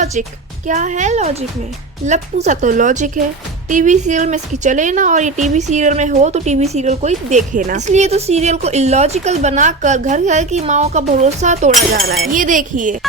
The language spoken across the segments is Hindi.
लॉजिक। क्या है लॉजिक में? लप्पू सा तो लॉजिक है। टीवी सीरियल में इसकी चले ना, और ये टीवी सीरियल में हो तो टीवी सीरियल कोई देखे ना, इसलिए तो सीरियल को इलॉजिकल बनाकर घर घर की माओ का भरोसा तोड़ा जा रहा है। ये देखिए,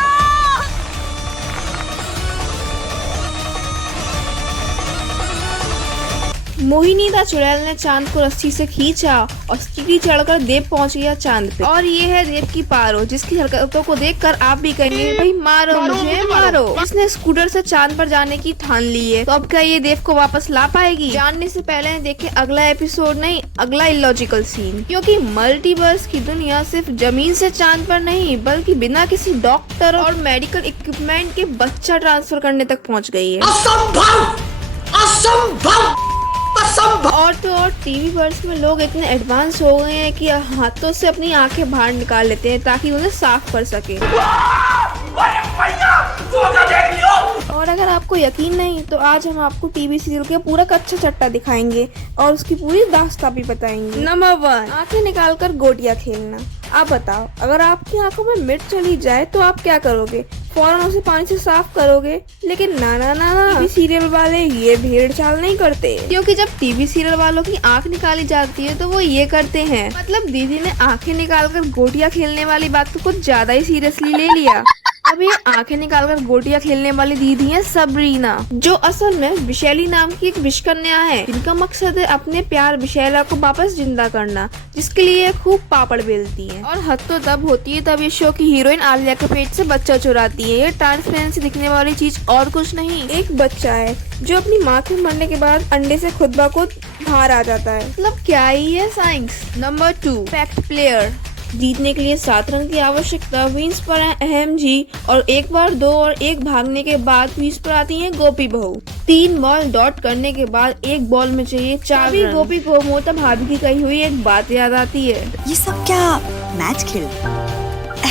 मोहिनी दा चुड़ैल ने चांद को रस्सी से खींचा और सीढ़ी चढ़कर देव पहुंच गया चांद पे। और ये है देव की पारो, जिसकी हरकतों को देखकर आप भी कहेंगे भाई मारो मुझे मारो। उसने स्कूटर से चांद पर जाने की ठान ली है, तो अब क्या ये देव को वापस ला पाएगी? जानने से पहले देखें अगला एपिसोड, नहीं अगला इलॉजिकल सीन, क्योंकि मल्टीवर्स की दुनिया सिर्फ जमीन से चांद पर नहीं बल्कि बिना किसी डॉक्टर और मेडिकल इक्विपमेंट के बच्चा ट्रांसफर करने तक पहुँच गई है। और तो और टीवी वर्स में लोग इतने एडवांस हो गए हैं कि हाथों से अपनी आंखें बाहर निकाल लेते हैं ताकि उन्हें साफ कर सके। और अगर आपको यकीन नहीं तो आज हम आपको टीवी सीरियल के पूरा कच्चा चट्टा दिखाएंगे और उसकी पूरी दास्तां भी बताएंगे। नंबर 1, आंखें निकालकर गोटियां खेलना। आप बताओ, अगर आपकी आंखों में मिर्च चली जाए तो आप क्या करोगे? फौरन उसे पानी से साफ करोगे? लेकिन ना ना ना ना, टीवी सीरियल वाले ये भेड़ चाल नहीं करते, क्योंकि जब टीवी सीरियल वालों की आंख निकाली जाती है तो वो ये करते हैं। मतलब दीदी ने आंखें निकालकर गोटियां खेलने वाली बात को कुछ ज्यादा ही सीरियसली ले लिया। अब ये आंखें निकालकर गोटियां खेलने वाली दीदी है सबरीना, जो असल में विशैली नाम की एक विषकन्या है, जिनका मकसद है अपने प्यार विशैला को वापस जिंदा करना, जिसके लिए खूब पापड़ बेलती है। और हद तो तब होती है तब ये शो की हीरोइन आलिया के पेट से बच्चा चुराती है। ये ट्रांसपेरेंसी दिखने वाली चीज और कुछ नहीं, एक बच्चा है जो अपनी माँ के मरने के बाद अंडे से खुद ब खुद बाहर आ जाता है। मतलब क्या ही है साइंस। Number 2, fact player. जीतने के लिए 7 रन की आवश्यकता, विंस पर अहम जी, और 1 बार 2 और 1 भागने के बाद विंस पर आती है गोपी बहू। 3 बॉल डॉट करने के बाद 1 बॉल में चाहिए 4 रन। गोपी को मोटा भाभी की कही हुई एक बात याद आती है। ये सब क्या मैच खेल?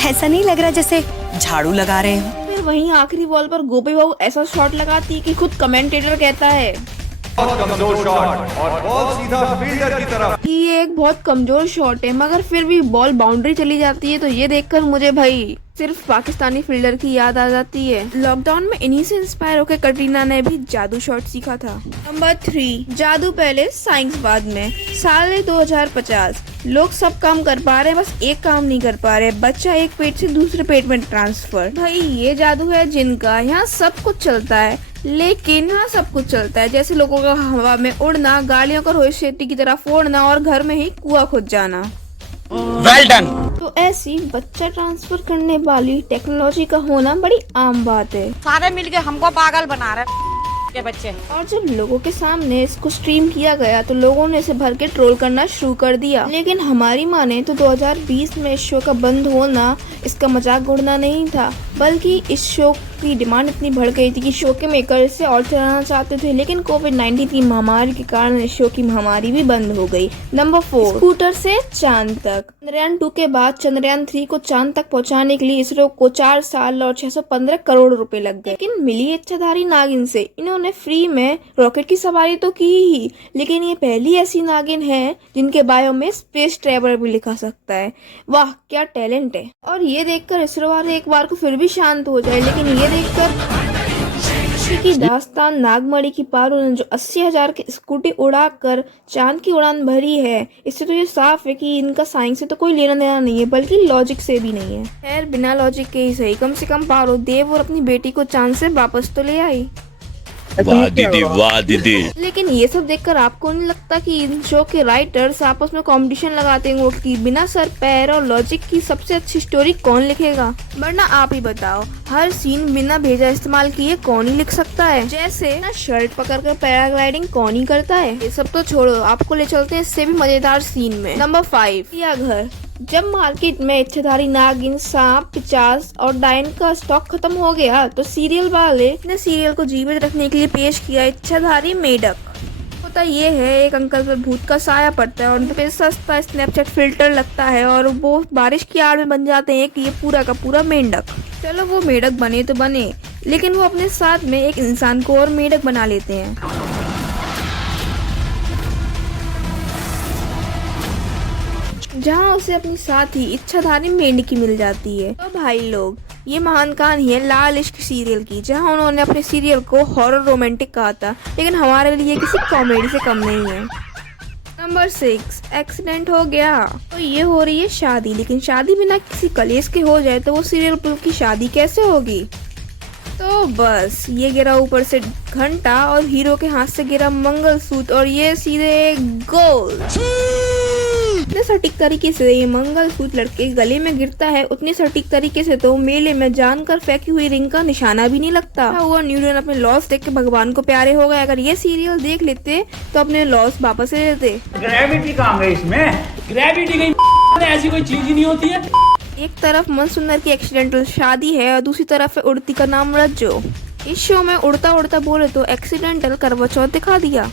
ऐसा नहीं लग रहा जैसे झाड़ू लगा रहे हो। फिर वहीं आखिरी बॉल पर गोपी बहू ऐसा शॉट लगाती है कि खुद कमेंटेटर कहता है कमजोर शॉट और बॉल सीधा फील्डर की तरफ। ये एक बहुत कमजोर शॉट है, मगर फिर भी बॉल बाउंड्री चली जाती है, तो ये देखकर मुझे भाई सिर्फ पाकिस्तानी फील्डर की याद आ जाती है। लॉकडाउन में इन्हीं से इंस्पायर होकर कटरीना ने भी जादू शॉट सीखा था। नंबर 3, जादू पहले साइंस बाद में। साल 2050, लोग सब काम कर पा रहे हैं, बस एक काम नहीं कर पा रहे, बच्चा एक पेट से दूसरे पेट में ट्रांसफर। भाई ये जादू है जिनका। यहाँ सब कुछ चलता है, लेकिन यहाँ सब कुछ चलता है, जैसे लोगों का हवा में उड़ना, गाड़ियों का रोहित शेट्टी की तरह फोड़ना और घर में ही कुआं खुद जाना। Well done. तो ऐसी बच्चा ट्रांसफर करने वाली टेक्नोलॉजी का होना बड़ी आम बात है। सारे मिलके हमको पागल बना रहे के बच्चे। और जब लोगों के सामने इसको स्ट्रीम किया गया तो लोगों ने इसे भर के ट्रोल करना शुरू कर दिया। लेकिन हमारी माने तो 2020 में इस शो का बंद होना इसका मजाक उड़ना नहीं था, बल्कि इस शो की डिमांड इतनी बढ़ गई थी कि शो के मेकर इसे और चलाना चाहते थे, लेकिन कोविड-19 की महामारी के कारण इस शो की महामारी भी बंद हो गई। नंबर 4, स्कूटर से चांद तक। चंद्रयान 2 के बाद चंद्रयान 3 को चांद तक पहुंचाने के लिए इसरो को 4 साल और 615 करोड़ रुपए लग गए। लेकिन मिली इच्छाधारी नागिन से इन्होंने फ्री में रॉकेट की सवारी तो की ही, लेकिन ये पहली ऐसी नागिन है जिनके बायो में स्पेस ट्रैवलर भी लिखा सकता है। वाह क्या टैलेंट है। और ये देखकर इसरो वाले एक बार को फिर भी शांत हो जाए, लेकिन ये देखकर की दास्तान नागमणि की पारो ने जो 80,000 की स्कूटी उड़ाकर चांद की उड़ान भरी है, इससे तो ये साफ है कि इनका साइंस से तो कोई लेना देना नहीं है, बल्कि लॉजिक से भी नहीं है। खैर बिना लॉजिक के ही सही, कम से कम पारो देव और अपनी बेटी को चांद से वापस तो ले आई। वाह दीदी, वाह दीदी। लेकिन ये सब देखकर आपको नहीं लगता कि इन शो के राइटर्स आपस में कंपटीशन लगाते हैं कि बिना सर पैर और लॉजिक की सबसे अच्छी स्टोरी कौन लिखेगा? वरना आप ही बताओ, हर सीन बिना भेजा इस्तेमाल किए कौन ही लिख सकता है? जैसे ना शर्ट पकड़कर पैराग्लाइडिंग कौन ही करता है? ये सब तो छोड़ो, आपको ले चलते हैं इससे भी मजेदार सीन में। नंबर 5, या घर। जब मार्केट में इच्छाधारी नागिन, सांप, पिचास और डायन का स्टॉक खत्म हो गया तो सीरियल वाले ने सीरियल को जीवित रखने के लिए पेश किया इच्छाधारी मेढक। होता ये है, एक अंकल पर भूत का साया पड़ता है और उनके पे सस्ता स्नैपचैट फिल्टर लगता है और वो बारिश की आड़ में बन जाते हैं कि ये पूरा का पूरा मेंढक। चलो वो मेढक बने तो बने, लेकिन वो अपने साथ में एक इंसान को और मेढक बना लेते हैं। जहाँ उसे अपनी साथी इच्छाधारी मेंढकी मिल जाती है। तो भाई लोग, ये महान कहानी है लाल इश्क सीरियल की, जहां उन्होंने अपने सीरियल को हॉरर रोमांटिक कहा था, लेकिन हमारे लिए किसी कॉमेडी से कम नहीं है। नंबर 6, एक्सीडेंट हो गया। तो ये हो रही है शादी, लेकिन शादी बिना किसी कलेश के हो जाए तो वो सीरियल की शादी कैसे होगी। तो बस ये गिरा ऊपर से घंटा और हीरो के हाथ से गिरा मंगलसूत्र और ये सीधे गोल। इतने सटीक तरीके से ये मंगलसूत्र लड़के के गले में गिरता है, उतनी सटीक तरीके से तो मेले में जानकर फेंकी हुई रिंग का निशाना भी नहीं लगता। वो न्यूटन अपने लॉस देख के भगवान को प्यारे हो गए। अगर ये सीरियल देख लेते तो अपने लॉस वापस ले लेते। ग्रेविटी कहाँ गई इसमें? ग्रेविटी गई, ऐसी कोई चीज ही नहीं होती है। एक तरफ मन सुंदर की एक्सीडेंटल शादी है और दूसरी तरफ है उड़ती का नाम रज्जो। इस शो में उड़ता उड़ता बोले तो एक्सीडेंटल करवा चौथ दिखा दिया।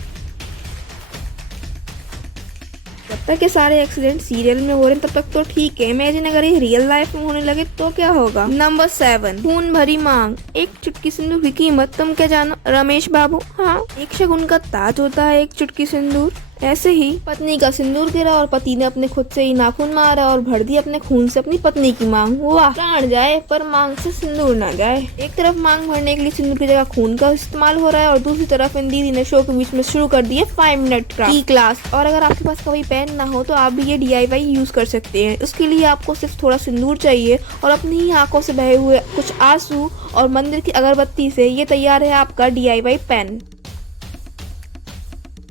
जब तक ये सारे एक्सीडेंट सीरियल में हो रहे हैं तब तक तो ठीक है, इमेजिन अगर ये रियल लाइफ में होने लगे तो क्या होगा। नंबर 7, खून भरी मांग। एक चुटकी सिंदूर की कीमत तुम क्या जानो रमेश बाबू। हाँ, एक शगुन का ताज होता है एक चुटकी सिंदूर। ऐसे ही पत्नी का सिंदूर गिरा और पति ने अपने खुद से ही नाखून मारा और भर दी अपने खून से अपनी पत्नी की मांग। वाह, प्राण जाए पर मांग से सिंदूर ना जाए। एक तरफ मांग भरने के लिए सिंदूर की जगह खून का इस्तेमाल हो रहा है और दूसरी तरफ इन दीदी ने शो के बीच में शुरू कर दिए 5 मिनट की क्लास। और अगर आपके पास कभी पेन ना हो तो आप भी ये DIY यूज कर सकते हैं। उसके लिए आपको सिर्फ थोड़ा सिंदूर चाहिए और अपनी ही आंखों से बहे हुए कुछ आंसू और मंदिर की अगरबत्ती से ये तैयार है आपका DIY पेन।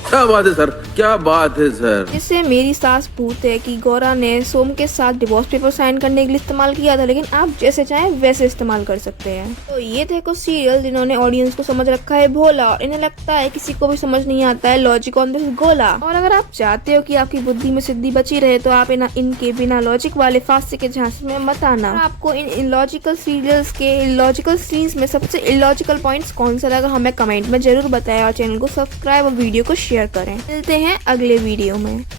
क्या बात है सर, क्या बात है सर। जिससे मेरी सास भूत है कि गौरा ने सोम के साथ डिवोर्स पेपर साइन करने के लिए इस्तेमाल किया था, लेकिन आप जैसे चाहें वैसे इस्तेमाल कर सकते हैं। तो ये थे कुछ सीरियल जिन्होंने ऑडियंस को समझ रखा है भोला और इन्हें लगता है किसी को भी समझ नहीं आता है लॉजिक ऑन दिस गोला। और अगर आप चाहते हो कि आपकी बुद्धि में सिद्धि बची रहे तो आप इनके बिना लॉजिक वाले फांसी के झांसे में मत आना। और आपको इन इलॉजिकल सीरियल्स के इलॉजिकल सीन्स में सबसे इलॉजिकल पॉइंट्स कौन सा लगा हमें कमेंट में जरूर बताएं और चैनल को सब्सक्राइब और वीडियो को शेयर करें। मिलते हैं अगले वीडियो में।